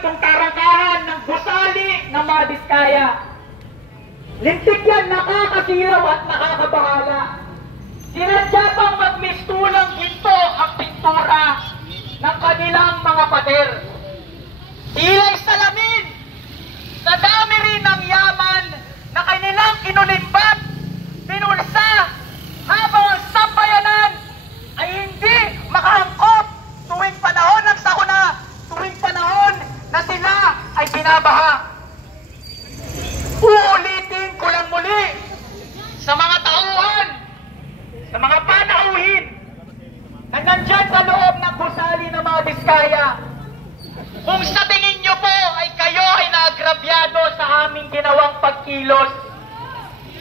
itong tarangkahan ng gusali ng mga Diskaya. Lintik yan, nakakasilaw at nakakabahala. Sinadya pang magmistulang ginto ang pintura ng kanilang mga pader. Tila'y salamin sa dami rin ng yaman na kanilang kinulimbat, pinulsa, habang ang sambayanan ay hindi makaangkop tuwing panahon ng sakuna, tuwing panahon na sila ay binabaha. Uulitin ko lang muli sa mga tauhan, sa mga panauhin na nandyan sa loob ng gusali ng mga Diskaya. Kung sa tingin nyo po ay kayo ay naagrabyado sa aming ginawang pagkilos,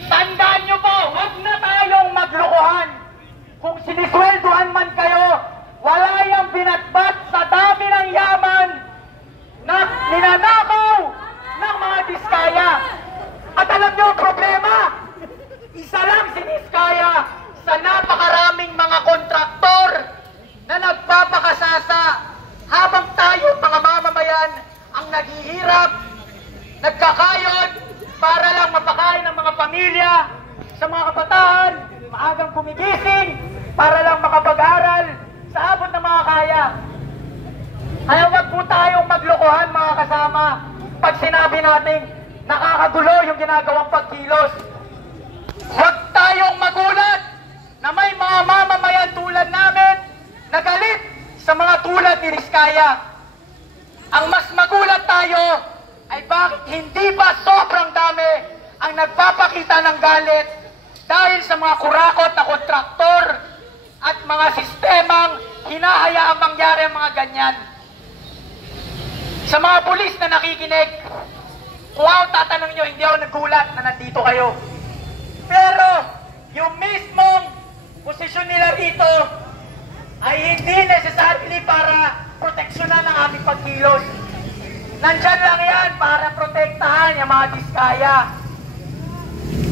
tandaan nyo po, huwag na tayong maglukuhan. Kung sinisweldohan man kayo, wala yung binatbat sa dami ng yaman na ninanakaw ng mga Diskaya. At alam nyo ang problema, isa lang si Diskaya sa napakaraming mga kontraktor na nagpapakasasa habang tayo mga mamamayan ang naghihirap, nagkakayod para lang mapakain ng mga pamilya sa mga kabataan, maagang kumigising para lang makapag-aral sa abot ng mga kaya. Kaya wag po tayong maglokohan mga kasama pag sinabi natin nakakagulo yung ginagawang pagkilos. Huwag tayong magulat na may mga mamamayan tulad namin na galit sa mga tulad ni Diskaya. Ang mas magulat tayo ay bakit hindi ba sobrang dami ang nagpapakita ng galit dahil sa mga kurakot na kontraktor at mga sistemang hinahayaang mangyari ang mga ganyan. Sa mga pulis na nakikinig, kung ako tatanong nyo, hindi ako nagulat na nandito kayo. Pero yung mismong posisyon nila rito ay hindi necessarily para proteksyonan ang aming pagkilos. Nandyan lang yan para protektahan yung mga Diskaya.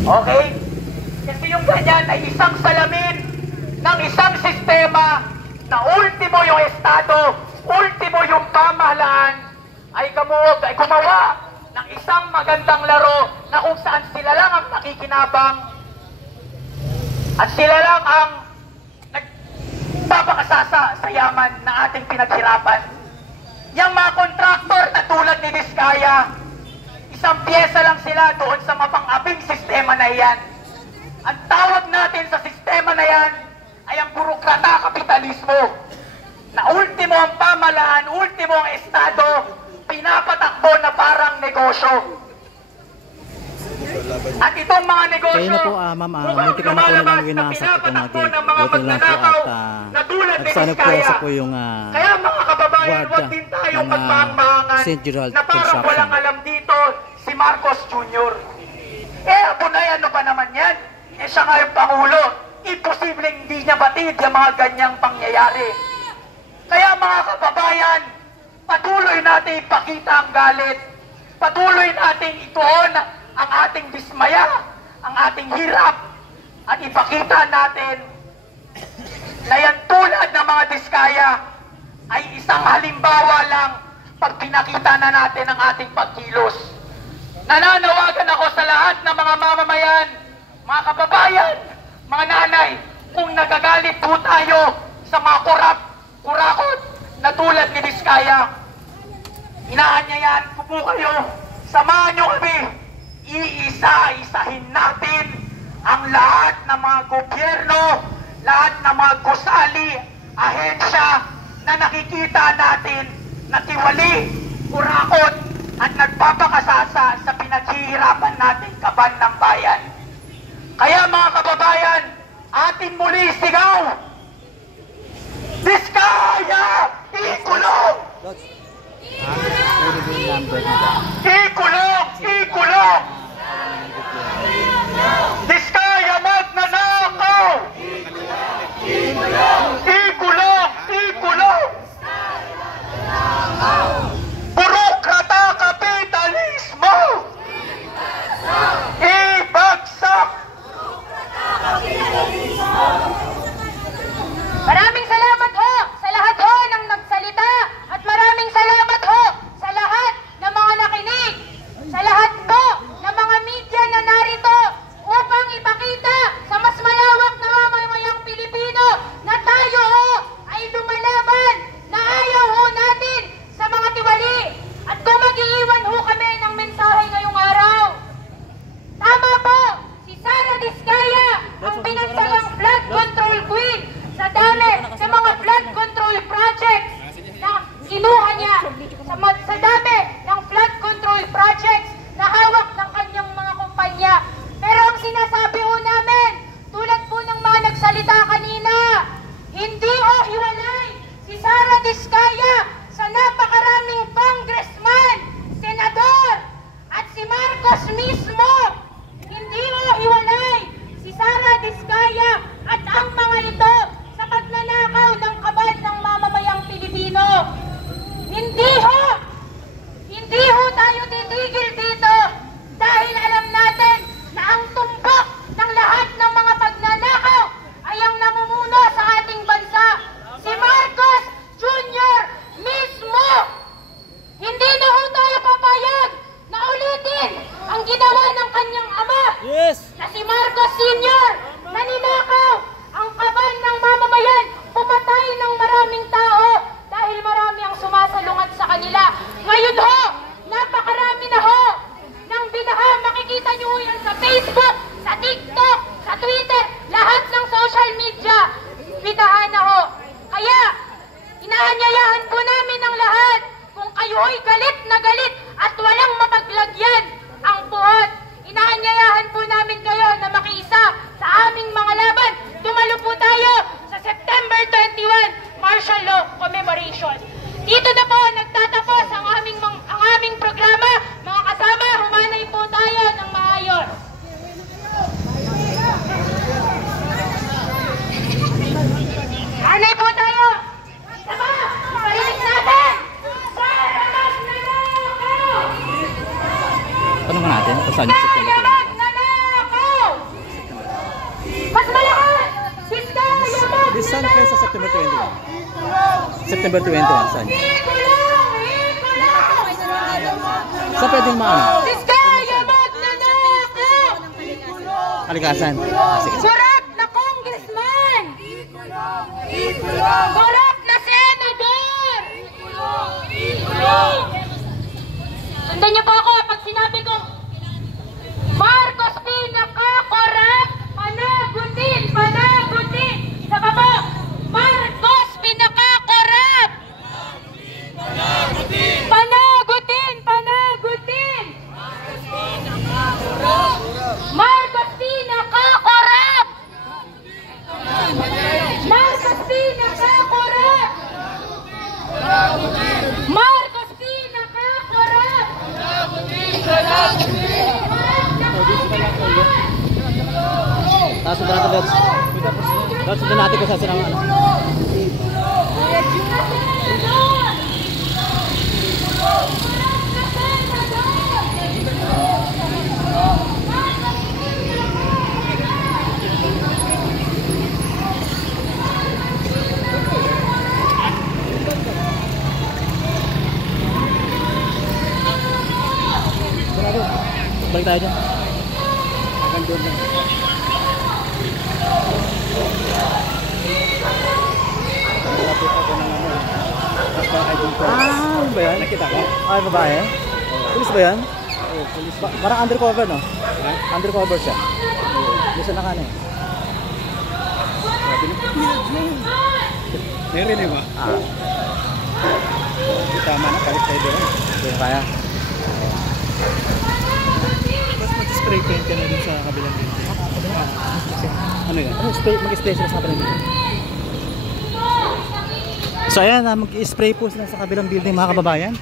Okay? Kasi yung ganyan ay isang salamin ng isang sistema na ultimo yung Estado, ultimo yung pamahalaan ay gumawa ng isang magandang laro na kung saan sila lang ang nakikinabang at sila lang ang nagpapakasasa sa yaman na ating pinaghirapan. Yung mga kontraktor na tulad ni Diskaya, isang pyesa lang sila doon sa mapang-abing sistema na iyan. Ang tawag natin sa sistema na yan ay ang burokrata kapitalismo na ultimo ang pamahalaan, ultimo ang Estado, pinapatakbo na parang negosyo. At itong mga negosyo, kaya na po, ma'am, munti ka na po naman winasak ito natin. Buti lang po at nagsana po sa po yung kaya mga kababayan, huwag din tayong magmahang-mahangan na parang walang alam dito si Marcos Jr. Abunay, ano pa naman yan? Siya nga yung Pangulo. Imposibleng hindi niya batid yung mga ganyang pangyayari. Kaya mga kababayan, patuloy natin ipakita ang galit. Patuloy natin ituon ang ating dismaya, ang ating hirap, at ipakita natin na yan tulad ng mga Diskaya ay isang halimbawa lang pag pinakita na natin ang ating pagkilos. Nananawagan ako sa lahat ng mga mamamayan, mga kababayan, mga nanay, kung nagagalit po tayo sa mga kurakot na tulad ni Diskaya, inaanyayan ko po kayo, samahan nyo kami, iisa-isahin natin ang lahat ng mga gobyerno, lahat ng mga gusali, ahensya na nakikita natin na tiwali, kurakot at nagpapakasasa sa pinaghihirapan natin kaban ng bayan. Kaya mga kababayan, atin muli sigaw, Diskaya, ikulong! Ikulong! Ikulong! Diskaya magnanakaw! Ikulong! Ikulong! Burokrata kapitalismo! Ibagsak! Maraming salamat ho sa lahat ho ng nagsalita at maraming salamat ho sa lahat Diskaya, sa napakaraming congressman, senador, at si Marcos mismo. Hindi mo hiwalay si Sara Diskaya at ang mga ito sa pagnanakaw ng kabal ng mamamayang Pilipino. Hindi ho tayo titigil dito dahil alam natin na ang tumbok ng lahat ng mga pagnanakaw ay ang namumuno sa ating bansa, si Marcos Jr. mismo. Hindi na ho tayo papayag na ulitin ang ginawa ng kanyang ama na si Marcos Sr. na ninakaw ang kabal ng mamamayan, pumatay ng maraming tao dahil marami ang sumasalungat sa kanila. Ngayon ho, napakarami na ho ng binaha. Makikita nyo yan sa Facebook, sa TikTok, sa Twitter, lahat ng social media. Binaha na ho. Kaya, inaanyayahan po namin ang lahat. Kung kayo'y galit na galit at walang mapaglagyan ang puot, inaanyayahan po namin kayo na makiisa sa aming mga laban. Dumalo po tayo sa September 21 Martial Law Commemoration. Dito na po nagtatapos ang aming programa. Mga kasama, humanay po tayo ng maayos. Hanay po tayo. Sama, parinig natin. Tanong nga natin kung saan yung September 21. Mas malakas! Diskaya mo! Saan kayo sa September 21? September 21, saan? Saan pwedeng maano? Diskaya mo! Nanakaw! Kalikasan. Sige. Korap na congressman! Korap na senador! Sundan niyo po ako pag sinabi ko Marcos pinaka-korap! Panagutin! Panagutin! Isa pa po! Marcos pinaka-korap! Panagutin! Panagutin! Panagutin! Marcos pinaka-korap! Marcos pinaka-korap! Marcos pinaka-korap! Tapos sundan natin Lods. Lods, sundan natin kung saan sila ano. Balik tayo dyan. Hanggang doon lang. Malapit ako ng ano. Ano ba yan? Nakita ka? Ay, babae? Pulis ba yan? Oo, pulis. Parang undercover, no? Undercover siya. Hindi siya nakano eh. Meron eh ba? Tama na, kalit tayo doon. Hindi na kaya. Mas mag-spray paint ka na dun sa kabilang dito. Ano yan? Mag-spray sila sa kabilang dito. So ayan, mag-spray po sila sa kabilang building mga kababayan.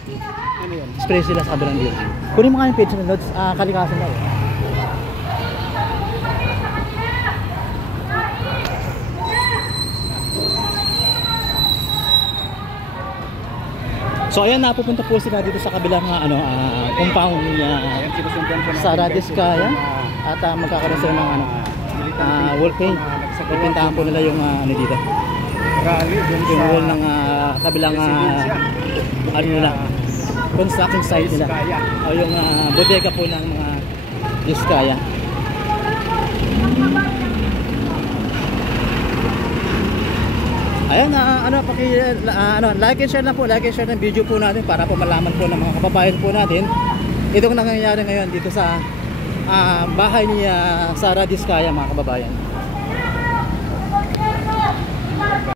Ano yan? Spray sila sa kabilang building. Kunin mo nga yung page ng Lods, kalikasan daw. So ayan, napupunta po sila dito sa kabilang compound ni Sara Diskaya at magkakaroon sila ng wall paint. Ipintahan po nila yung dito. Yung wall ng kabilang nila, construction site nila. O yung bodega po ng mga Diskaya. Ayan, like and share na po, like and share ng video po natin para po malaman po ng mga kababayan po natin itong nangyayari ngayon dito sa bahay ni Sara Diskaya mga kababayan.